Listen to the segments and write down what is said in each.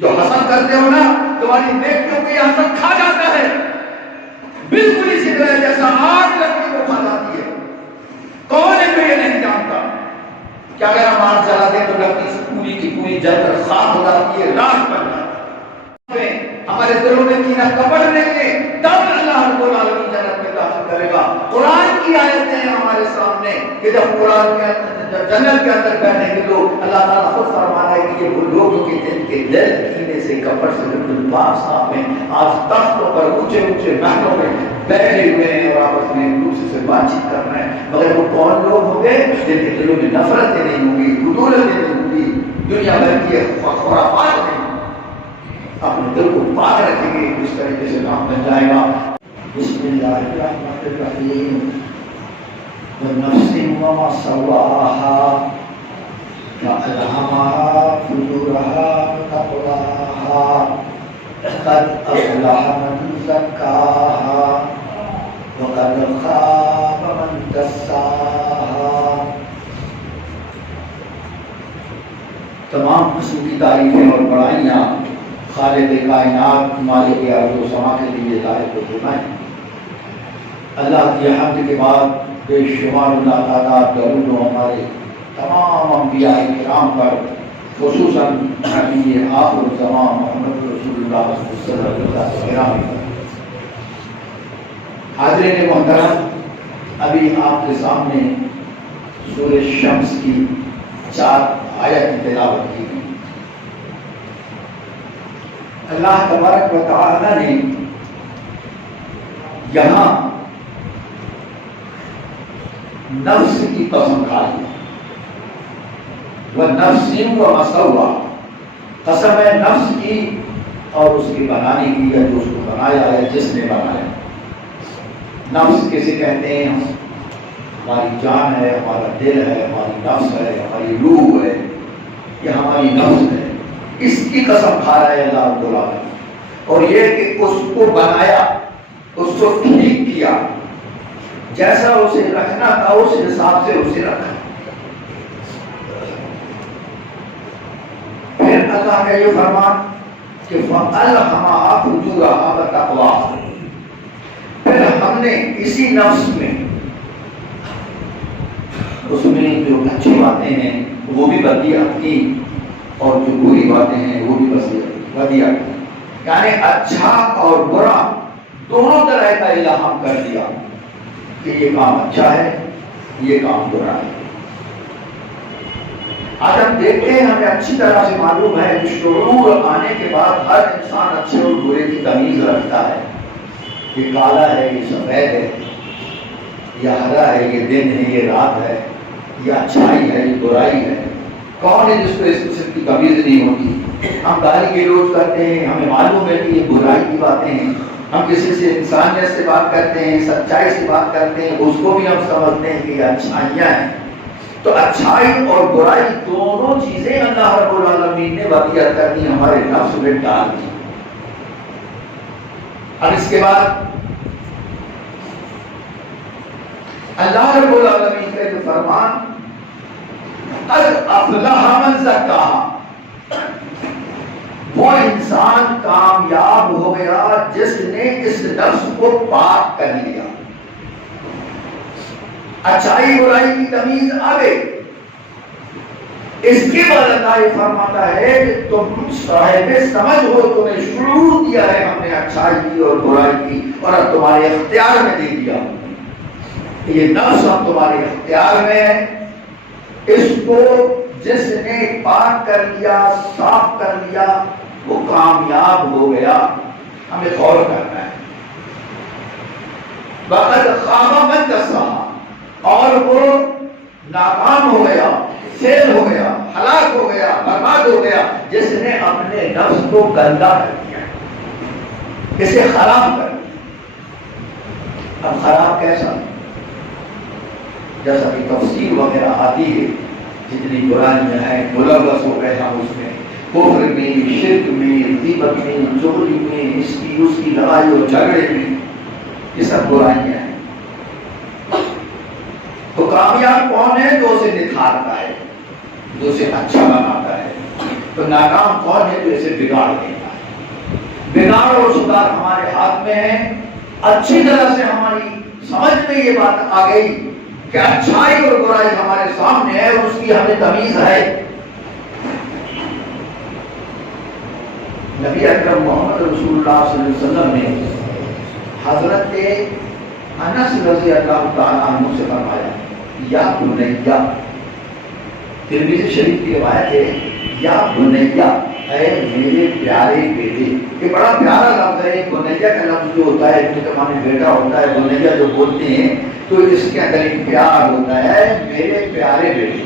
جو حسد کرتے ہو نا تمہاری نیکیوں کو یہ حسد کھا جاتا ہے، بالکل اسی طرح جیسا آگ لکڑی کو کھا جاتی ہے۔ کون ہے جو یہ نہیں جانتا کہ اگر ہم آگ جلا دیں تو لکڑی سے پوری کی پوری جل کر خاک ہو جاتی ہے، راکھ بن جاتی ہے۔ ہمارے دلوں میں کینہ کپٹ لیں گے تب اللہ رب العالمین جنت میں داخل کرے گا۔ قرآن کی آیتیں ہیں ہمارے سامنے کہ جب قرآن کے جنت کے اندر بیٹھیں گے لوگ، اللہ تعالیٰ خود فرما رہا ہے کہ یہ وہ لوگ کے جن کے دل کینے سے کپٹ سے بالکل پاک صاف ہیں، آج تختوں پر اونچے اونچے محلوں میں بیٹھے ہوئے ہیں اور آپس میں ایک دوسرے سے بات چیت کر رہے ہیں، مگر وہ کون لوگ ہوں گے جن کے دلوں میں نفرتیں نہیں ہوں گی، خدولتیں نہیں ہوں گی، دنیا بھر کی خرافات نہیں ہوں گی، اپنے دل کو پاک رکھیں گے، اس طریقے سے کام بن جائے گا۔ بسم اللہ الرحمن الرحیم والنفس وما سواها فألهمها فجورها وتقواها قد أفلح من زكاها وقد خاب من دساها۔ تمام قسم کی تعریفیں اور بڑائیاں خالق کائنات مالک ارض و سما کے لیے لائق و جمع ہیں۔ اللہ کی حمد کے بعد بے شمار اللہ تعالیٰ درود و ہمارے تمام انبیاء کرام پر، خصوصاً نبی آخر الزمان محمد رسول اللہ صلی اللہ علیہ وسلم پر۔ حاضرین محترم، ابھی آپ کے سامنے سورہ شمس کی 4 آیت کی تلاوت کی گئی۔ اللہ تبارک و تعالی نے یہاں نفس کی قسم کھائی، وَالنَّفْسِ وَمَا سَوَّاهَا، قسم ہے نفس کی اور اس کی بنانے کی، یا جو اس کو بنایا ہے، جس نے بنایا۔ نفس کسے کہتے ہیں؟ ہماری جان ہے، ہمارا دل ہے، ہماری نفس ہے، ہماری روح ہے، یہ ہماری نفس ہے، اس کی قسم کھا رہا ہے اللہ رب العالمین۔ اور یہ کہ اس کو بنایا، اس کو ٹھیک کیا، جیسا اسے رکھنا تھا اس حساب سے اسے رکھا۔ پھر اللہ کا یہ فرمان کہ فَأَلْهَمَهَا فُجُورَهَا وَتَقْوَاهَا، پھر ہم نے اسی نفس میں، اس میں جو اچھی باتیں ہیں وہ بھی بدیات کی اور جو بری باتیں ہیں وہ بھی بدیات کی، یعنی اچھا اور برا دونوں طرح کا الہام کر دیا کہ یہ کام اچھا ہے، یہ کام برا ہے۔ آج ہم دیکھتے ہیں، ہمیں اچھی طرح سے معلوم ہے کہ شعور آنے کے بعد ہر انسان اچھے اور برے کی تمیز رکھتا ہے، یہ کالا ہے، یہ سفید ہے، یہ ہرا ہے، یہ دن ہے، یہ رات ہے، یہ اچھائی ہے، یہ برائی ہے۔ کون ہے جس کو اس قسم کی تمیز نہیں ہوتی؟ ہم گالی گلوچ کرتے ہیں، ہمیں معلوم ہے کہ یہ برائی کی باتیں ہیں، ہم کسی سے انسانیت سے بات کرتے ہیں، سچائی سے بات کرتے ہیں، اس کو بھی ہم سمجھتے ہیں کہ یہ اچھائیاں ہیں۔ تو اچھائی اور برائی دونوں چیزیں اللہ رب العالمین نے وضعیت کر دی، ہمارے نفس میں ڈال دی۔ اب اس کے بعد اللہ رب العالمین کا جو فرمان قد افلح من زکاہا، وہ انسان کامیاب ہو گیا جس نے اس نفس کو پاک کر لیا۔ اچھائی برائی کی تمیز آ گئی۔ اس کے بعد اللہ یہ فرماتا ہے کہ تم صاحب سمجھ ہو، تمہیں شعور دیا ہے ہم نے اچھائی کی اور برائی کی، اور اب تمہارے اختیار میں دے دیا۔ یہ نفس اب تمہارے اختیار میں ہے، اس کو جس نے پاک کر لیا، صاف کر لیا، وہ کامیاب ہو گیا۔ ہمیں غور کرنا ہے۔ وقد خاب من دساہا، اور وہ ناکام ہو گیا، فیل ہو گیا، ہلاک ہو گیا، برباد ہو گیا جس نے اپنے نفس کو گندا کر دیا، اسے خراب کر دیا۔ اب خراب کیسا؟ جیسا کہ تفسیر وغیرہ آتی ہے، جتنی برائیاں ہیں ملوث ہو گئے ہم اس میں، کفر میں، شرک میں، غیبت میں، چغلی میں، اس کی لڑائی اور جھگڑے میں، یہ سب برائیاں ہیں۔ تو کامیاب کون ہے؟ جو اسے نکھارتا ہے، جو اسے اچھا بناتا ہے۔ تو ناکام کون ہے جو اسے بگاڑ دیتا ہے؟ بگاڑ اور سدھار ہمارے ہاتھ میں ہے۔ اچھی طرح سے ہماری سمجھ میں یہ بات آ گئی کہ اچھائی اور برائی ہمارے سامنے ہے اور اس کی ہمیں تمیز ہے۔ نبی اکرم محمد رسول اللہ صلی اللہ علیہ وسلم نے حضرت انس رضی اللہ تعالیٰ عنہ سے فرمایا، یا بنیا، ترمذی شریف کی روایت ہے، یا بنیا، اے میرے پیارے بیٹے۔ یہ بڑا پیارا لفظ ہے۔ بنیا کا لفظ جو ہوتا ہے ابن کے معنی بیٹا ہوتا ہے، بنیا جو بولتے ہیں تو اس کے اندر ایک پیار ہوتا ہے، میرے پیارے بیٹے۔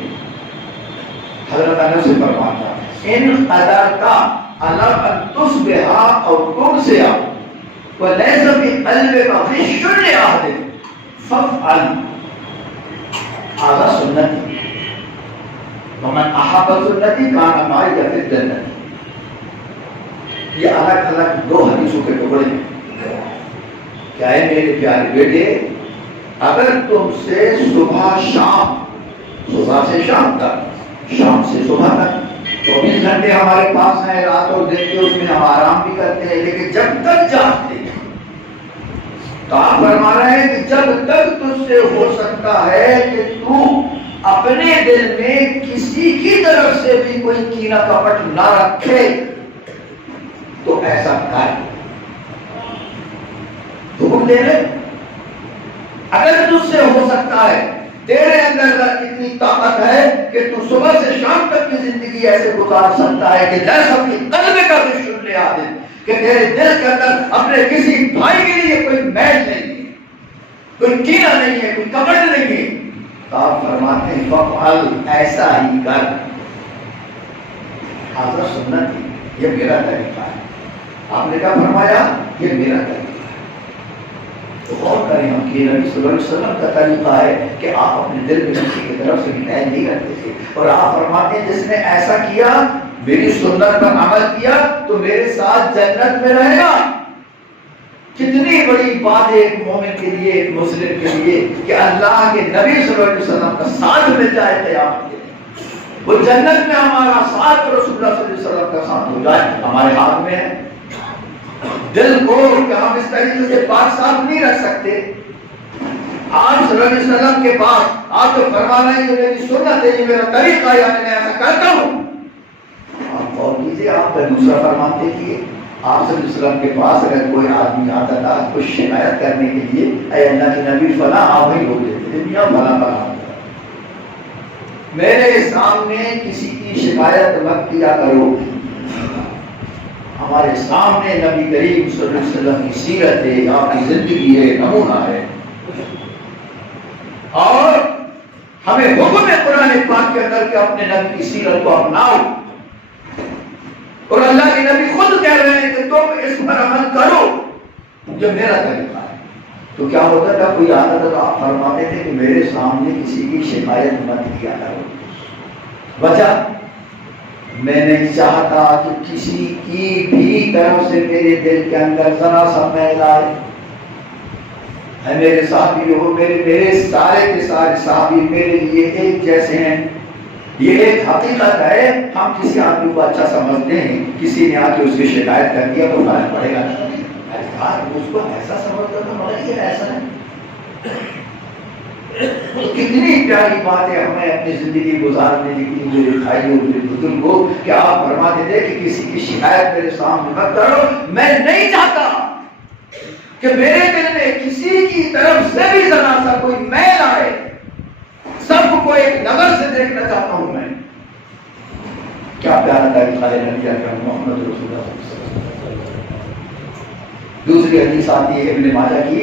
حضرت انس سے فرماتا، ان قدرتا علی ان تصبح او تمسیا وليس في قلبك غش لأحد فافعل هذا سنتي ومن احب سنتي كان معي في الجنة۔ یہ الگ الگ دو حدیثوں کے ٹکڑے ہیں۔ کیا ہے میرے پیارے بیٹے، اگر تم سے صبح شام، صبح سے شام تک، شام سے صبح تک 24 گھنٹے ہمارے پاس ہیں، رات اور دن کے، اس میں ہم آرام بھی کرتے ہیں، لیکن جب تک جاگتے ہیں تو آپ فرما رہے ہیں کہ جب تک تجھ سے ہو سکتا ہے کہ تو اپنے دل میں کسی کی طرف سے بھی کوئی کینہ کپٹ نہ رکھے تو ایسا کر۔ حکم دے رہے، اگر تجھ سے ہو سکتا ہے، تیرے اندر اتنی طاقت ہے کہ تو صبح سے شام تک کی زندگی ایسے گزار سکتا ہے کہ جیسا اپنی قلب کا بھی سن لے آدھے کہ تیرے دل کے اندر اپنے کسی بھائی کے لیے کوئی میل نہیں ہے، کوئی کینہ نہیں ہے، کوئی کپٹ نہیں ہے، تو آپ فرماتے ہیں فعل، ایسا ہی کر۔ حاضر سنت ہے، یہ میرا طریقہ ہے۔ آپ نے کیا فرمایا؟ یہ میرا طریقہ ہے۔ تو غور کریں ہم کہ نبی صلی اللہ علیہ وسلم کا طریقہ ہے کہ آپ اپنے دل میں کسی کی طرف سے میل نہیں کرتے تھے، اور آپ فرماتے ہیں جس نے ایسا کیا، میری سنت پر عمل کیا، تو میرے ساتھ جنت میں رہے گا۔ کتنی بڑی بات ہے ایک مومن کے لیے، ایک مسلم کے لیے، کہ اللہ کے نبی صلی اللہ علیہ وسلم کا ساتھ مل جائے قیامت کے دن، وہ جنت میں ہمارا ساتھ رسول اللہ صلی اللہ علیہ وسلم کا ساتھ ہو جائے، ہمارے ہاتھ میں ہے۔ دل کو کہ ہم اس طریقے سے پاک صاف نہیں رکھ سکتے۔ آپ صلی اللہ علیہ وسلم کے پاس آپ تو فرما رہے ہیں یہ میری سنت ہے، یہ میرا طریقہ ہے، میں ایسا کرتا ہوں۔ آپ غور کیجیے، آپ کا دوسرا فرماتے کہ آپ صلی اللہ علیہ وسلم کے پاس اگر کوئی آدمی آتا تھا کچھ شکایت کرنے کے لیے، اے اللہ کے نبی فلاں آپ ہی بول دیتے تھے، میاں فلاں فلاں، میرے سامنے کسی کی شکایت مت کیا کرو۔ ہمارے سامنے نبی کریم صلی اللہ علیہ وسلم کی سیرت ہے، آپ کی زندگی ہے، نمونہ ہے، اور ہمیں حکم ہے قرآن پاک کے اندر کہ اپنے نبی کی سیرت کو اپناؤ، اور اللہ کے نبی خود کہہ رہے ہیں کہ تم اس پر عمل کرو، جو میرا طریقہ ہے۔ تو کیا ہوتا تھا، کوئی آتا تھا تو آپ فرماتے تھے کہ میرے سامنے کسی کی شکایت مت کیا کرو۔ وجہ، میں نہیں چاہتا کہ کسی کی بھی طرف سے میرے دل کے اندر ذرا سا میل آئے۔ ہے میرے صحابی ہو، میرے سارے کے سارے صحابی میرے لیے ایک جیسے ہیں، یہ ایک حقیقت ہے۔ ہم کسی آدمی کو اچھا سمجھتے ہیں، کسی نے آ کے اس کی شکایت کر دیا تو فرق پڑے گا، اس کو ایسا سمجھتا تو مگر یہ ایسا ہے۔ کتنی پیاری بات ہے ہمیں اپنی زندگی گزارنے کی، میرے بھائیوں میرے بزرگوں، کہ آپ فرماتے تھے کہ کسی کی شکایت میرے سامنے مت کرو۔ میں نہیں چاہتا کہ میرے دل میں کسی کی طرف سے بھی ذرا سا کوئی میل آئے، سب کو ایک نظر سے دیکھنا چاہتا ہوں میں۔ کیا پیارا طریقہ ہے نبی اکرم محمد رسول اللہ صلی اللہ علیہ وسلم۔ دوسری حدیث آتی ہے ابن ماجہ کی،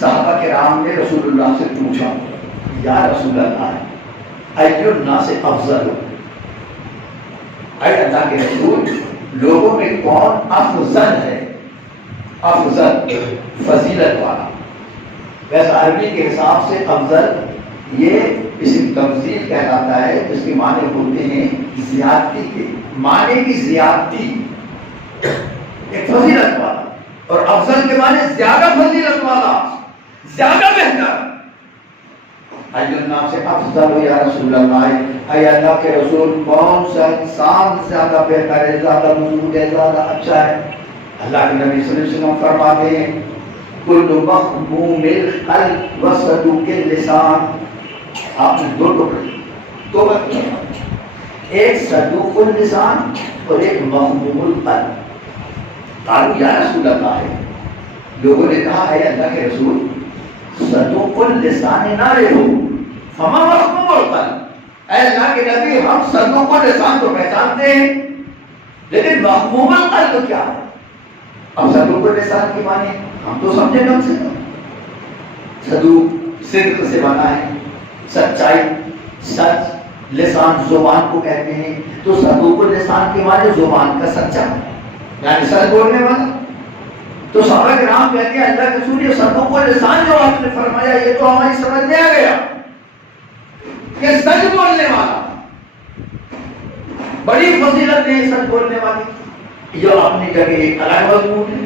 صحابہ کرام نے رسول اللہ سے پوچھا، یا رسول اللہ ایو الناس افضل، اے اللہ کے رسول لوگوں میں کون افضل ہے؟ افضل فضیلت والا۔ ویسے عربی کے حساب سے افضل یہ اسم تفضیل کہلاتا ہے، جس کے معنی ہوتے ہیں زیادتی کے، معنی کی زیادتی، ایک فضیلت والا، اور افضل کے معنی زیادہ فضیلت والا، زیادہ بہتر۔ ای الناس افضل یا رسول اللہ، اے اللہ کے رسول کون سا انسان زیادہ بہتر ہے، زیادہ بزرگ ہے، زیادہ اچھا ہے؟ اللہ کے نبی صلی اللہ علیہ وسلم فرماتے ہیں کل مخموم القلب و صدوق اللسان. آپ نے دو ٹکڑے باتیں، ایک صدوق اللسان اور ایک مخموم القلب. قالوا یا رسول اللہ ہے، لوگوں نے کہا اے اللہ کے رسول صدوق اللسان نہ رہو فما مخموم القلب. اے اللہ کے نبی ہم صدوق اللسان کو پہچانتے ہیں لیکن مخموم القلب کیا ہے؟ اب صدوق اللسان کی معنی ہم تو سمجھے کم سے کم. صدوق صدق سے بنا ہے، سچائی، سچ. لسان زبان کو کہتے ہیں، تو صدوق اللسان کی معنی زبان کا سچا یعنی سچ بولنے والا. تو صحابہ کرام کہتے ہیں اللہ کے رسول یہ صدوق اللسان جو آپ نے فرمایا یہ تو ہماری سمجھ میں آ گیا کہ سچ بولنے والا. بڑی فضیلت ہے سچ بولنے والی، یہ اپنی جگہ ایک الگ مضمون ہے.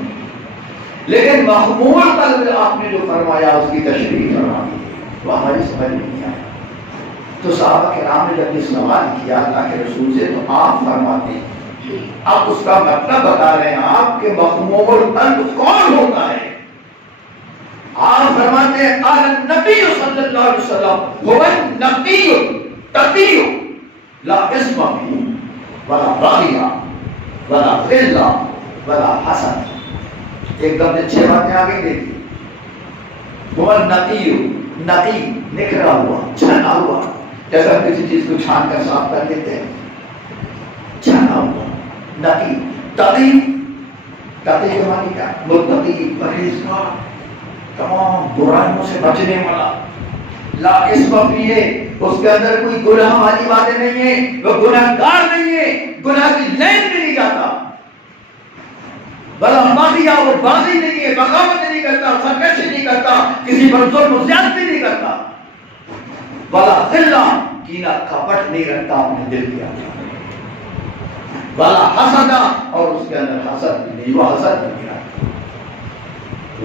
لیکن مخموم قلب آپ نے جو فرمایا اس کی تشریح فرما دی وہ ہماری سمجھ میں نہیں آیا. تو صحابہ کرام نے جب یہ سوال کیا اللہ کے رسول سے تو آپ فرماتے ہیں، آپ اس کا مطلب بتا رہے ہیں آپ کے مخموم القلب کون ہوتا ہے. آپ فرماتے ہیں قال النبی صلی اللہ علیہ وسلم هو النقی التقی لا اسم فیہ ولا بغی ولا غل ولا حسد. ایک دم سے 6 باتیں آگے دیکھیں. وہ نقی، نقی نکھرا ہوا، چھنا ہوا، جیسا کسی چیز کو چھان کر صاف کر دیتے ہیں، چھنا ہوا. نقی. تقی، تقی کے معنی کیا؟ متقی، پرہیزگار، تمام برائیوں سے بچنے والا. لا اسم فیہ، اس کے اندر کوئی گناہ والی باتیں نہیں ہیں، وہ گناہگار نہیں ہے، گناہ کی لین میں نہیں جاتا. بلا باغیہ، وہ باغی نہیں ہے، بغاوت نہیں کرتا، سرکشی نہیں کرتا، کسی پر ظلم و زیادتی نہیں کرتا. بلا غلہ، کینہ کپٹ نہیں رکھتا اپنے دل کے اندر. بلا حسدہ، اور اس کے اندر حسد بھی نہیں، وہ حسد بھی نہیں رکھتا.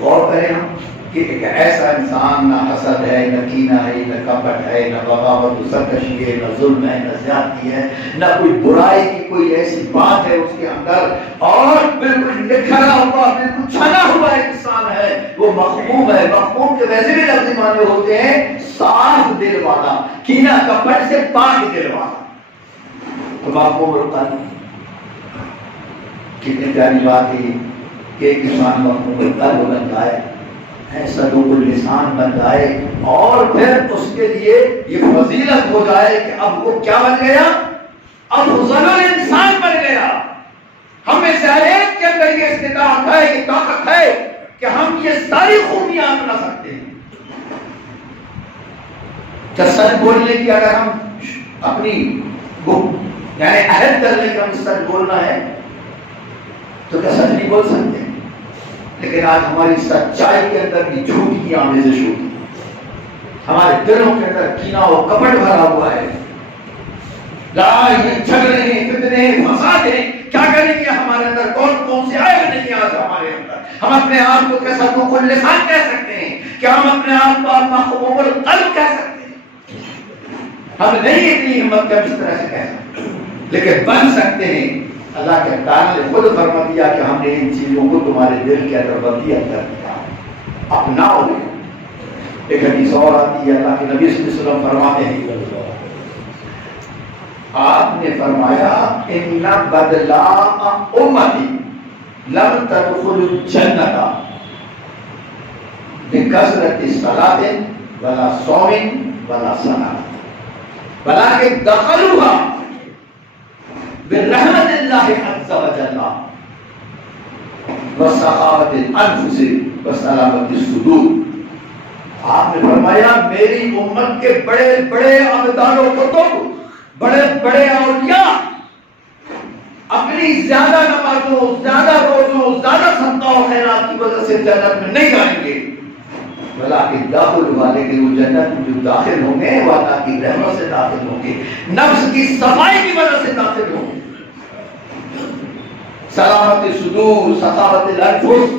غور کریں ہم کہ ایک ایسا انسان نہ حسد ہے، نہ کینہ ہے، نہ کپٹ ہے، نہ بغاوت و سرکشی ہے، نہ ظلم ہے، نہ زیادتی ہے، نہ کوئی برائی کی کوئی ایسی بات ہے اس کے اندر، اور بالکل نکھرا ہوا، بالکل چھنا ہوا انسان ہے. وہ مخموم ہے. مخموم کے ویسے بھی لفظی معنی ہوتے ہیں صاف دل والا، کینہ کپٹ سے پاک دل والا. تو مخموم القلب کتنی پیاری بات ہے کہ ایک انسان مخموم القلب بن جائے، صدوق اللسان بن جائے، اور پھر اس کے لیے یہ فضیلت ہو جائے کہ اب وہ کیا بن گیا؟ افضل انسان بن گیا. ہمیں سے ہر ایک کے اندر یہ استطاعت ہے، یہ طاقت ہے کہ ہم یہ ساری خوبیاں اپنا سکتے ہیں. کہ سچ بولنے کی اگر ہم اپنی یعنی عہد کر لیں کہ ہم سچ بولنا ہے تو کیا سچ نہیں بول سکتے؟ لیکن آج ہماری سچائی کے اندر بھی جھوٹ کی آمیزش ہوتی ہے. ہمارے دلوں کے اندر کینہ و کپٹ بھرا ہوا ہے. لڑائی، جھگڑے، فتنے، فساد ہیں. کیا کریں گے؟ ہمارے اندر کون کون سے عیب نہیں آج ہمارے اندر. ہم اپنے آپ کو کیسا صدوق اللسان کہہ سکتے ہیں؟ کیا ہم اپنے آپ کو مخموم القلب کہہ سکتے ہیں؟ ہم نہیں اتنی ہمت کا اس طرح سے کہہ سکتے، لیکن بن سکتے ہیں. اللہ کے تعالیٰ نے خود فرما دیا کہ ہم نے ان چیزوں کو تمہارے دل کے اندر بندیت کر دیا، اپناؤ لے. ایک حدیث اور آتی ہے، اللہ کے نبی صلی اللہ علیہ وسلم فرماتے ہیں، آپ نے فرمایا ان بدلاء امتی لم تدخل الجنۃ بکثرۃ صلاۃ ولا صوم ولا صلاۃ ولكن دخلوها برحمت اللہ عز وجل وسخاوت الانفس وسلامت الصدور. آپ نے فرمایا میری امت کے بڑے بڑے ابدال و کتب، بڑے بڑے اولیاء اپنی زیادہ نمازوں، زیادہ روزوں، زیادہ صدقہ و خیرات کی وجہ سے جنت میں نہیں جائیں گے، بلکہ داخل والے کے وہ جنت میں جو داخل ہوں گے وہ اللہ کی رحمت سے داخل ہوں گے، نفس کی صفائی کی وجہ سے داخل ہوں گے. سلامت صدور، سخاوت الانفس،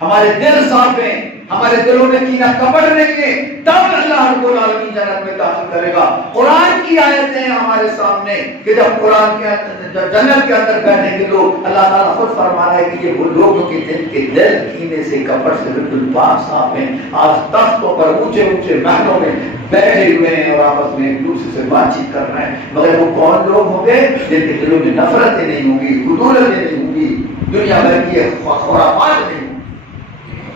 ہمارے دل صاف ہیں، ہمارے دلوں میں کینہ کپٹ نہیں ہے، تب اللہ رب العالمین جنت میں داخل کرے گا۔ قرآن کی آیتیں ہیں ہمارے سامنے کہ جب قرآن کے جنت کے اندر بیٹھیں گے لوگ، اللہ تعالیٰ خود فرما رہا ہے کہ یہ وہ لوگ کہ جن کے دل کینے سے کپٹ سے بالکل پاک صاف ہیں، آج تختوں پر اونچے اونچے محلوں میں بیٹھے ہوئے ہیں اور آپس میں ایک دوسرے سے بات چیت کر رہے ہیں، مگر وہ کون لوگ ہوں گے جن کے دلوں میں نفرتیں نہیں ہوں گی، خدولتیں نہیں ہوں گی، دنیا بھر کی خرافات نہیں ہوں گی،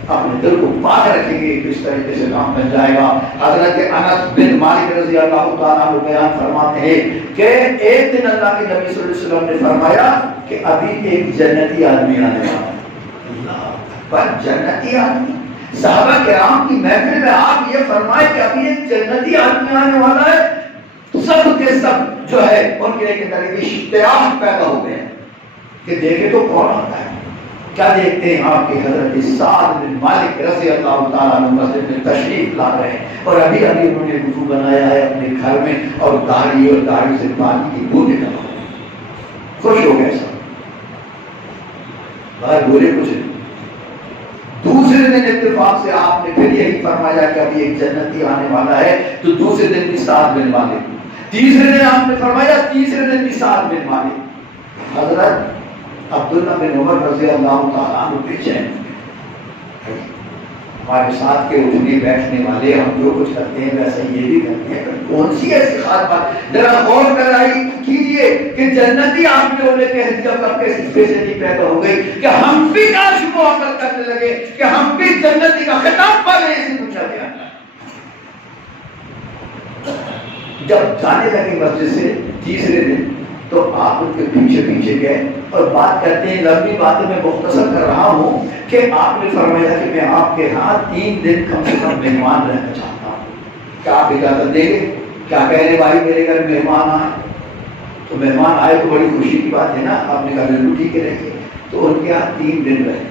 اپنے دل کو پاک رکھیں گے، اس طریقے سے کام بن جائے گا۔ حضرت انس بن مالک رضی اللہ تعالیٰ عنہ بیان فرماتے ہیں کہ ایک دن اللہ کے نبی صلی اللہ علیہ وسلم نے فرمایا کہ ابھی ایک جنتی آدمی آنے والا ہے۔ اللہ پر جنتی آدمی، صحابہ کرام کی محفل میں آپ یہ فرمائے کہ ابھی ایک جنتی آدمی آنے والا ہے، سب کے سب جو ہے ان کے ایک طرح اشتیاق پیدا ہو گئے کہ دیکھے تو کون آتا ہے۔ کیا دیکھتے ہیں آپ کے حضرت سعد بن مالک رضی اللہ تعالیٰ عنہ مسجد میں تشریف لا رہے ہیں اور ابھی انہوں نے وضو بنایا ہے اپنے گھر میں اور داڑھی سے پانی کی بوند نکال رہے ہیں، خوش ہو گئے سب، باہر بولے کچھ نہیں۔ دوسرے دن اتفاق سے آپ نے پھر یہی فرمایا کہ ابھی ایک جنتی آنے والا ہے، تو دوسرے دن بھی سعد بن مالک، تیسرے دن آپ نے فرمایا تیسرے دن بھی سعد بن مالک۔ حضرت عبداللہ بن عمر رضی اللہ تعالیٰ عنہ پیچھے ہمارے ساتھ کے اٹھنے بیٹھنے والے، ہم جو کچھ کرتے ہیں ویسے یہ بھی کرتے ہیں، کون سی ایسی خاص بات؟ ذرا غور کیجیے کہ جنتی آپ نے انہیں کہہ دیا کب کے سفے سے نہیں پیدا ہو گئی کہ ہم بھی کاش کو عمل کرنے لگے کہ ہم بھی جنتی کا خطاب پا لیں، اسے پوچھا گیا۔ جب جانے لگے مسجد سے تیسرے دن تو آپ ان کے پیچھے پیچھے گئے اور بات کرتے ہیں، لمبی باتیں میں مختصر کر رہا ہوں کہ آپ نے فرمایا کہ میں آپ کے ہاں 3 دن کم سے کم مہمان رہنا چاہتا ہوں، کیا آپ اجازت دیں گے؟ کیا کہنے بھائی میرے گھر مہمان آئے؟ تو مہمان آئے تو بڑی خوشی کی بات ہے نا، آپ نے کہا بالکل ٹھیک ہے رہیے۔ تو ان کے ہاں 3 دن رہے،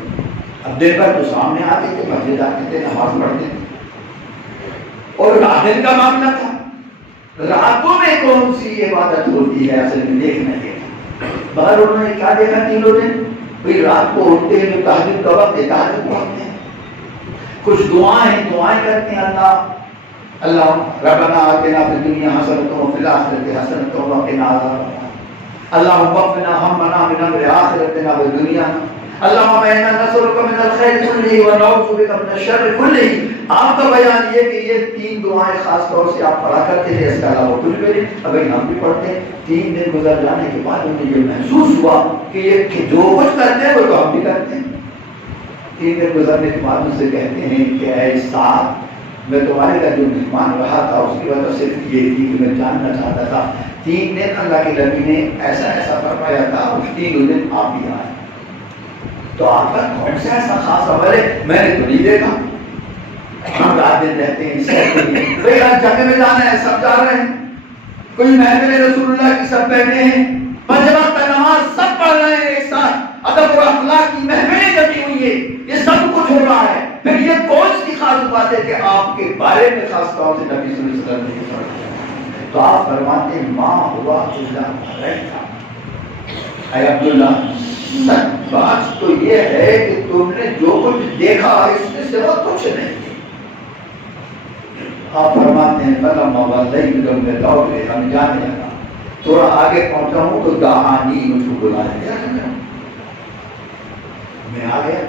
اب دن بھر تو سامنے آتے تھے، مسجد آتے تھے، نماز پڑھتے تھے، اور رات دن کا معاملہ تھا۔ راتوں میں کون سی عبادت ہوتی ہے اصل میں دیکھنا ہے، مگر انہوں نے کیا دیکھا تینوں دن؟ کوئی رات کو اٹھتے ہیں جو تہجد کا وقت ہے تہجد پڑھتے ہیں، کچھ دعائیں کرتے ہیں، اللہ ربنا آتنا فی الدنیا حسنۃ وفی الآخرۃ حسنۃ وقنا عذاب النار، اللہم اغفر ہمنا من امر آخرتنا والدنیا، اللہم انا نسألک من الخیر کلہ ونعوذ بک من الشر کلہ۔ آپ کا بیان یہ کہ یہ 3 دعائیں خاص طور سے آپ پڑھا کرتے تھے، اس کے علاوہ کچھ بھی نہیں، اگر ہم بھی پڑھتے ہیں۔ 3 دن گزر جانے کے بعد انہیں یہ محسوس ہوا کہ یہ جو کچھ کرتے ہیں وہ تو ہم بھی کرتے ہیں۔ 3 دن گزرنے کے بعد ان سے کہتے ہیں کہ اے سعد، میں تمہارے گھر جو مہمان رہا تھا اس کی وجہ صرف یہ تھی کہ میں جاننا چاہتا تھا 3 دن اللہ کے نبی نے ایسا فرمایا تھا، اس 3 دن آپ بھی آئے، تو آپ کا کون سا ایسا خاص عمل ہے؟ میں نے تو نہیں دیکھا، ہم رات دن رہتے ہیں، بھائی آج جگہ میں جانا ہے سب جا رہے ہیں، کوئی محفل رسول اللہ کی سب بیٹھے ہیں، 5 وقت نماز سب پڑھ رہے ہیں ایک ساتھ، ادب اور اخلاق کی محفلیں جمی ہوئی ہے، یہ سب کچھ ہو رہا ہے، پھر یہ کون سی خاص بات ہے کہ آپ کے بارے میں خاص طور سے نبی صلی اللہ علیہ وسلم نے فرمایا؟ تو آپ فرماتے ہیں ما ہوا الا علیکا، اے عبداللہ سچ بات تو یہ ہے کہ تم نے جو کچھ دیکھا اس میں سوا کچھ نہیں۔ آپ فرماتے ہیں فلما والدیت جب میں دوڑ گیا، میں جانے لگا، تھوڑا آگے پہنچا ہوں تو دعانی، مجھ کو بلایا گیا، میں آ گیا۔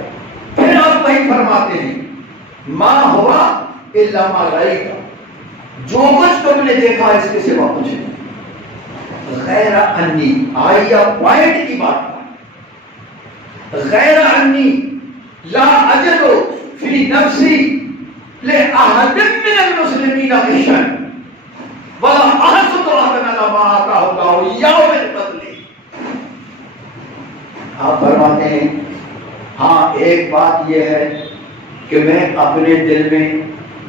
پھر آپ وہی فرماتے ہیں ما ہوا الا ما رأیت، جو کچھ تم نے دیکھا اس کے سوا کچھ نہیں، غیر انی، آئیہ پوائنٹ کی بات، غیر انی لا اجد فی نفسی لأحد من المسلمین غشا ولا احسد احدا لما آتاہ اللہ یوم الفضل۔ آپ فرماتے ہیں ہاں ایک بات یہ ہے کہ میں اپنے دل میں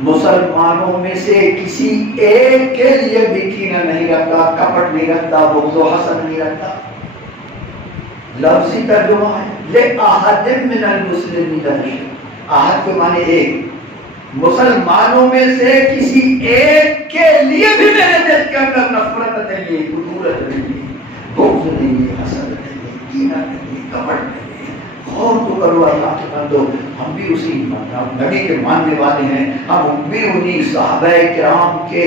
مسلمانوں میں سے کسی ایک کے لیے بھی کینہ نہیں رکھتا، کپٹ نہیں رکھتا، بغض و حسد نہیں رکھتا۔ لفظی ترجمہ ہے لأحد من المسلمین غشا، احد کے معنی ایک، مسلمانوں میں سے کسی ایک کے لیے بھی میرے دل کے اندر نفرت نہیں ہے، خطورت نہیں ہے، بغض نہیں ہے، حسد نہیں ہے، کینہ نہیں ہے، کپٹ نہیں ہے، غور تو کرو اللہ کے بندو، ہم بھی اسی نبی کے ماننے والے ہیں، ہم بھی انہی صحابہ کرام کے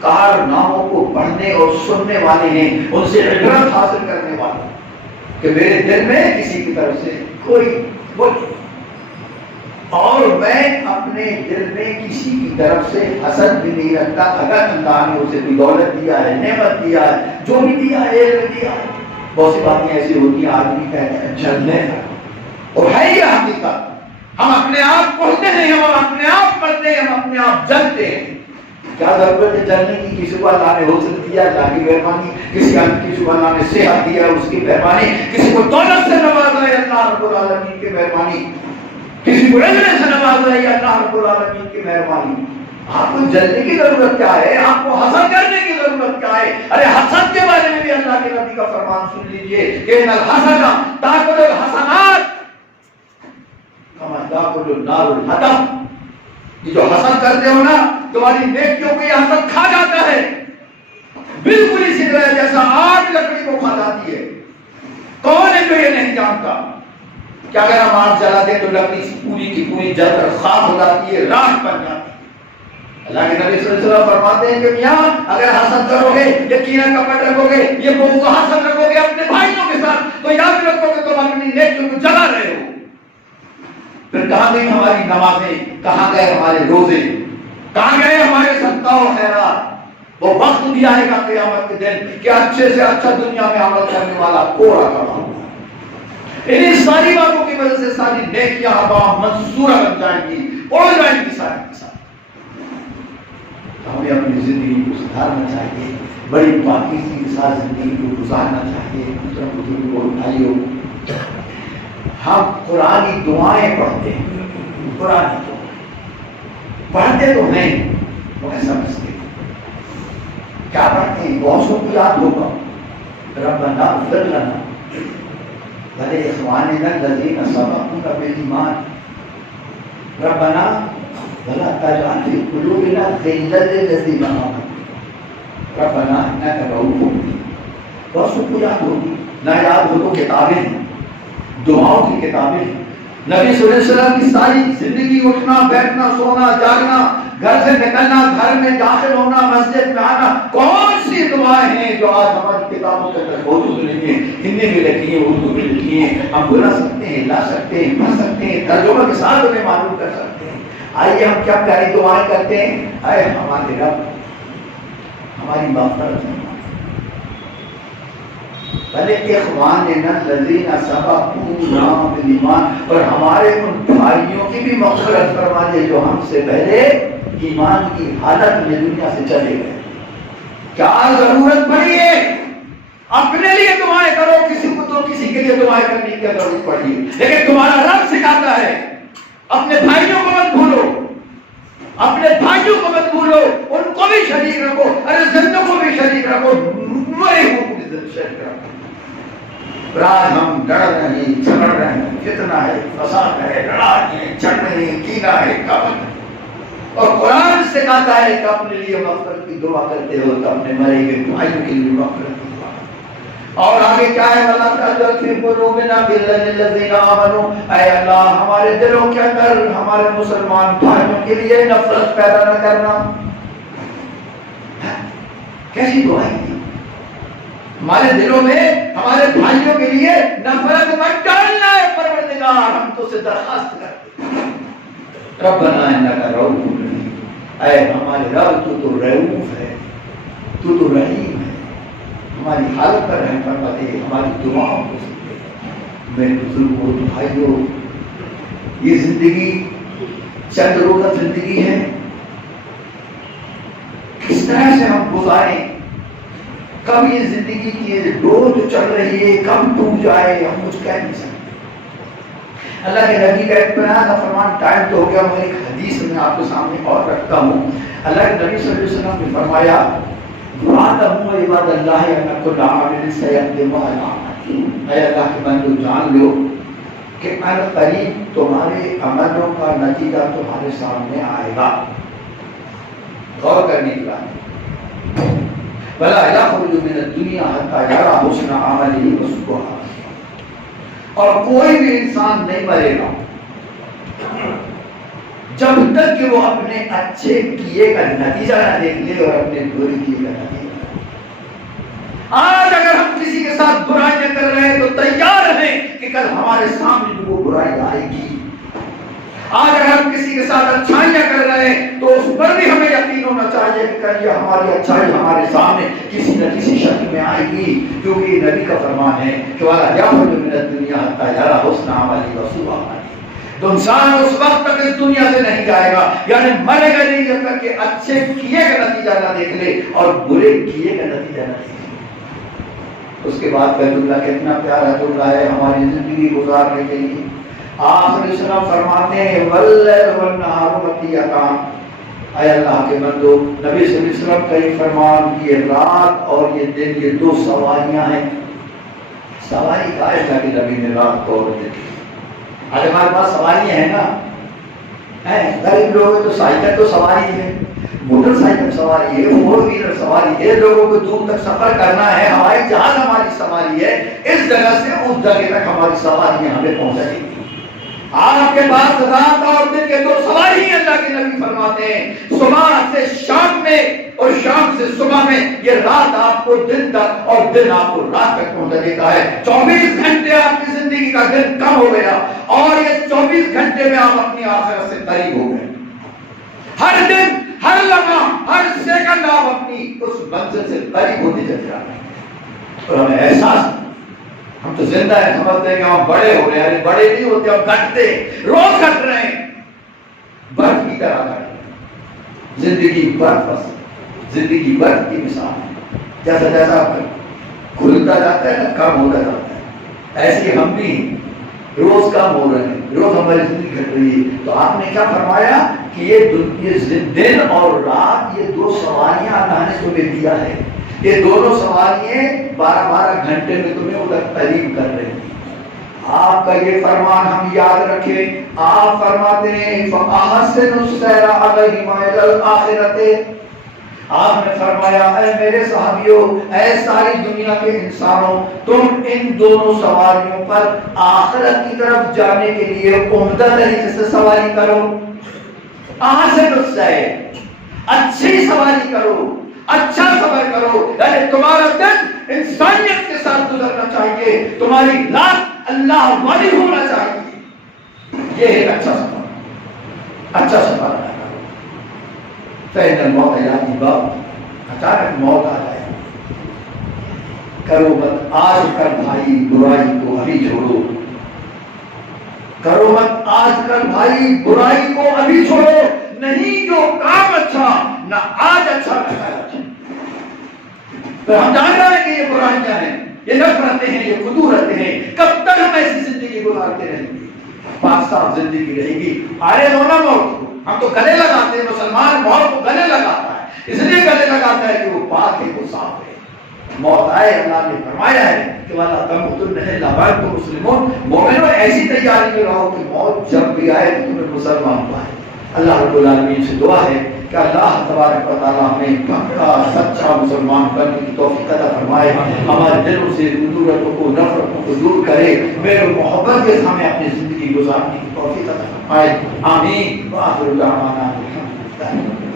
کارناموں کو پڑھنے اور سننے والے ہیں، ان سے عبرت حاصل کرنے والے، کہ میرے دل میں کسی کی طرف سے کوئی اور میں اپنے دل میں کسی کی طرف سے حسد بھی نہیں رکھتا، اگر اللہ نے اسے کوئی دولت دیا ہے، نعمت دیا ہے، جو بھی دیا ہے، علم دیا ہے، بہت سی باتیں ایسی ہوتی ہیں آدمی کہتے ہیں جلنے کا، اور ہے یہ حقیقت، ہم اپنے آپ پڑھتے ہیں، ہم اپنے آپ پڑھتے ہیں، ہم اپنے آپ جلتے ہیں، کیا ضرورت ہے جلنے کی؟ کسی کو اللہ نے حوصلہ دیا، اللہ کی مہربانی، کسی کو اللہ نے صحت دیا، اس کی مہربانی، کسی کو دولت سے نوازا ہے، اللہ رب العالمین کی مہربانی، کسی کو علم سے نوازا ہے، اللہ رب العالمین کی مہربانی۔ آپ کو جلنے کی ضرورت کیا ہے؟ آپ کو حسد کرنے کی ضرورت کیا ہے؟ ارے حسد کے بارے میں بھی اللہ کے نبی کا فرمان سن لیجئے کہ ان الحسد تاکل الحسنات کما تاکل النار الحطب، یہ جو حسد کرتے ہو نا، تمہاری نیکیوں کو یہ حسد کھا جاتا ہے، بالکل اسی طرح جیسا آگ لکڑی کو کھا جاتی ہے۔ کون ہے جو یہ نہیں جانتا کہ اگر ہم آگ جلاتے تو لکڑی پوری کی پوری جل کر خاک ہو جاتی ہے، راکھ بن جاتی ہے۔ اللہ کے نبی صلی اللہ علیہ وسلم فرماتے ہیں کہ میاں اگر حسد کرو گے، یقیناً کپٹ رکھو گے، یہ بغض و حسد رکھو گے اپنے بھائیوں کے ساتھ، تو یاد رکھو کہ تم اپنی نیکیوں کو جلا رہے ہو۔ پھر کہاں گئی ہماری نمازیں، کہاں گئے ہمارے روزے، کہاں گئے ہمارے صدقہ و خیرات؟ وہ وقت بھی آئے گا قیامت کے دن کہ اچھے سے اچھا دنیا میں عمل کرنے والا کوڑا کما ہوگا۔ انہیں ساری باتوں کی وجہ سے ساری نیکیاں ہوا منصورہ بن جائیں گی، اڑ جائیں گی ساری کی ساری۔ ہمیں اپنی زندگی کو سدھارنا چاہیے، بڑی پاکیزگی کے ساتھ زندگی کو گزارنا چاہیے۔ بزرگوں اور بھائیوں، ہم قرآنی دعائیں پڑھتے ہیں، قرآنی دعائیں پڑھتے تو ہیں مگر سمجھتے ہیں کیا پڑھتے ہیں؟ بہت سو کو یاد ہوگا، ربنا اغفر لنا ولاخواننا الذین سبقونا بالایمان ربنا ولا تجعل في قلوبنا غلا للذین آمنوا ربنا انک رؤوف رحیم۔ بہت سو کو یاد ہوگی، نہ یاد ہو تو کتابیں، دعاؤں کی کتابیں، نبی صلی اللہ علیہ وسلم کی ساری زندگی، اٹھنا بیٹھنا سونا جاگنا، گھر سے نکلنا، گھر میں داخل ہونا، مسجد میں آنا، کون سی دعائیں ہیں جو آج ہماری کتابوں کے اندر موجود نہیں ہیں؟ ہندی میں لکھی ہیں، اردو میں لکھی ہیں، ہم بلا سکتے ہیں، لا سکتے ہیں، پڑھ سکتے ہیں، ترجمہ کے ساتھ انہیں معلوم کر سکتے ہیں۔ آئیے ہم کیا پیاری دعائیں کرتے ہیں، اے ہمارے رب ہماری مغفرت فرما، اخواننا الذین سبقونا بالایمان، اور ہمارے ان بھائیوں کی بھی مغفرت فرما دے جو ہم سے پہلے ایمان کی حالت میں دنیا سے چلے گئے۔ کیا ضرورت پڑی ہے؟ اپنے لیے دعائیں کرو، کسی کو تو کسی کے لیے دعائیں کرنے کی ضرورت پڑی ہے، لیکن تمہارا رب سکھاتا ہے اپنے بھائیوں کو مت بھولو، اپنے بھائیوں کو مت بھولو، ان کو بھی شریک رکھو، ارے زندوں کو بھی شریک رکھو، مرے ہوں کو بھی شریک رکھو۔ آج ہم ڈر رہے ہیں، جھگڑ رہے ہیں، فتنہ ہے، فساد ہے، لڑائی ہے، جھگڑے ہیں، کینہ ہے، کفن ہے، اور قرآن سے کہتا ہے کہ اپنے لیے مغفرت کی دعا کرتے ہو تو اپنے مرے ہوئے بھائیوں کے لیے مغفرت کی دعا۔ اور آگے کیا ہے؟ وَلَا تَجْعَلْ فِي قُلُوبِنَا غِلًّا لِّلَّذِينَ آمَنُوا، اے اللہ ہمارے دلوں کے اندر ہمارے مسلمان بھائیوں کے لیے نفرت پیدا نہ کرنا۔ کیسی دعائیں تھی؟ ہمارے دلوں میں ہمارے بھائیوں کے لیے نفرت مت ڈالنا ہے پروردگار، ہم تو سے درخواست کرتے ہیں۔ ربنا انک رؤوف رحیم، اے ہمارے رب تو رؤوف ہے، تو رحیم ہے، ہماری حالت پر رحم فرما دے، ہماری دعاؤں کو سن لے۔ میرے بزرگوں بھائیوں، یہ زندگی چند روزہ زندگی ہے، کس طرح سے ہم گزاریں؟ کب یہ زندگی کی ڈور جو چل رہی ہے کب ٹوٹ جائے ہم کچھ کہہ نہیں سکتے۔ اللہ کے نبی کا اطمینان کا فرمان، ٹائم تو ہو گیا، میں ایک حدیث میں آپ کے سامنے اور رکھتا ہوں۔ اللہ کے نبی صلی اللہ علیہ وسلم نے فرمایا، وَاعْلَمُوا عِبَادَ اللَّهِ أَنَّ كُلَّ عَامِلٍ سَيَقْدِمُ عَلَىٰ عَمَلِهِ، اے اللہ کے بندو جان لو کہ قریب تمہارے عملوں کا نتیجہ تمہارے سامنے آئے گا۔ غور کرنے کی بات، وَلَا يَخْرُجُ مِنَ الدُّنْيَا حَتَّى يَرَىٰ حُسْنَ عَمَلِهِ وَسُوءَ عَمَلِهِ، اور کوئی بھی انسان نہیں مرے گا جب تک کہ وہ اپنے اچھے کیے کا نتیجہ نہ دیکھ لے اور اپنے برے کیے کا نتیجہ۔ آج اگر ہم کسی کے ساتھ برائیاں کر رہے ہیں تو تیار رہیں کہ کل ہمارے سامنے بھی وہ برائی آئے گی۔ آج اگر ہم کسی کے ساتھ اچھائیاں کر رہے ہیں تو اس پر بھی ہمیں یقین ہونا چاہیے کہ کل یہ ہماری اچھائی ہمارے سامنے کسی نہ کسی شکل میں آئے گی، کیونکہ یہ نبی کا فرمان ہے کہ والا یخرج من الدنیا حتی یری حسن عملی و سوء عملی۔ تو انسان اس وقت تک اس دنیا سے نہیں جائے گا، یعنی مرے گا نہیں جب تک کہ اچھے کیے کا نتیجہ نہ دیکھ لے اور برے کیے کا نتیجہ نہ دیکھ لے۔ اس کے بعد بیت اللہ کتنا پیارا جملہ ہے ہماری زندگی گزارنے کے لیے۔ آخر اسلام فرماتے ہیں واللیل والنہار مطیعتان، اے اللہ کے بندو، نبی صلی اللہ علیہ وسلم کا یہ فرمان کہ یہ رات اور یہ دن یہ دو سواریاں ہیں۔ سواری کا ہے کہ نبی نے رات کو اور دن، آج ہمارے پاس سواریاں ہیں نا، غریب لوگ تو سائیکل تو سواری ہے، موٹر سائیکل سواری ہے، فور ویلر سواری ہے، لوگوں کو دور تک سفر کرنا ہے، ہوائی جہاز ہماری سواری ہے، اس جگہ سے اس جگہ تک ہماری سواریاں ہمیں پہنچائیں گی۔ آپ کے پاس رات اور دن کے دو سواری ہیں، اللہ کے نبی فرماتے ہیں صبح سے شام میں اور شام سے صبح میں، یہ رات آپ کو دن تک اور دن آپ کو رات تک پہنچا دیتا ہے۔ 24 گھنٹے آپ کی زندگی کا دن کم ہو گیا اور یہ 24 گھنٹے میں آپ اپنی آخرت سے قریب ہو گئے۔ ہر دن، ہر لمحہ، ہر سیکنڈ آپ اپنی اس منزل سے قریب ہوتے چلے جا رہے ہیں اور ہمیں احساس، ہم تو زندہ ہیں، سمجھتے ہیں کہ ہم بڑے ہو رہے ہیں، بڑے نہیں ہوتے، ہم گھٹتے، روز گھٹ رہے ہیں، برف کی طرح گھٹ رہے ہیں۔ زندگی برف، زندگی برف کی مثال ہے، جیسا جیسا کھلتا جاتا ہے نا کم ہوتا جاتا ہے، ایسے ہم بھی روز کم ہو رہے ہیں، روز ہماری زندگی گھٹ رہی ہے۔ تو آپ نے کیا فرمایا کہ یہ دن اور رات یہ دو سواریاں اللہ نے تمہیں دیا ہے، یہ دونوں سواریاں 12 گھنٹے میں تمہیں ادھر قریب کر رہے ہیں۔ آپ کا یہ فرمان ہم یاد رکھیں۔ آپ فرماتے ہیں فَأَحْسِنُ السَّيْرَ عَلَيْهِمَا إِلَى الْآخِرَةِ، آپ نے فرمایا اے میرے صحابیوں، اے ساری دنیا کے انسانوں، تم ان دونوں سواریوں پر آخرت کی طرف جانے کے لیے عمدہ طریقے سے سواری کرو۔ احسن السیر، اچھی سواری کرو، اچھا سفر کرو، یعنی تمہارا دن انسانیت کے ساتھ گزرنا چاہیے، تمہاری رات اللہ والی ہونا چاہیے۔ یہ ایک اچھا سفر، اچھا سفر ہے۔ فإن الموت یاتی بغتۃ، اچانک موت آ جائے۔ کرو مت آج کل بھائی برائی کو ابھی چھوڑو، کرو مت آج کل بھائی برائی کو ابھی چھوڑو، نہیں جو کام اچھا نہ آج اچھا نہ کل اچھا۔ تو ہم جان رہے ہیں کہ یہ برائیاں ہیں، یہ نفرتیں ہیں، یہ فضولتیں ہیں، کب تک ہم ایسی زندگی گزارتے رہیں گے؟ پاک صاف زندگی رہے گی، آرے رونا موت کو ہم تو گلے لگاتے ہیں، مسلمان موت کو گلے لگاتا ہے، اس لیے گلے لگاتا ہے کہ وہ پاک ہے، وہ صاف ہے۔ موت آئے، اللہ نے فرمایا ہے کہ وَلَا تَمُوتُنَّ إِلَّا وَأَنتُم مُسْلِمُونَ، مومنوں ایسی تیاری میں رہو کہ موت جب بھی آئے تو تمہیں مسلمان پائے۔ اللہ رب العالمین سے دعا ہے کہ اللہ تبارک و تعالیٰ ہمیں پکا سچا مسلمان بننے کی توفیق عطا فرمائے، ہمارے دلوں سے ضرورتوں کو نفرتوں کو دور کرے، میرے محبت کے ہمیں اپنی زندگی گزارنے کی توفیق عطا فرمائے۔ آمین۔ وآخر دعوانا الحمدللہ۔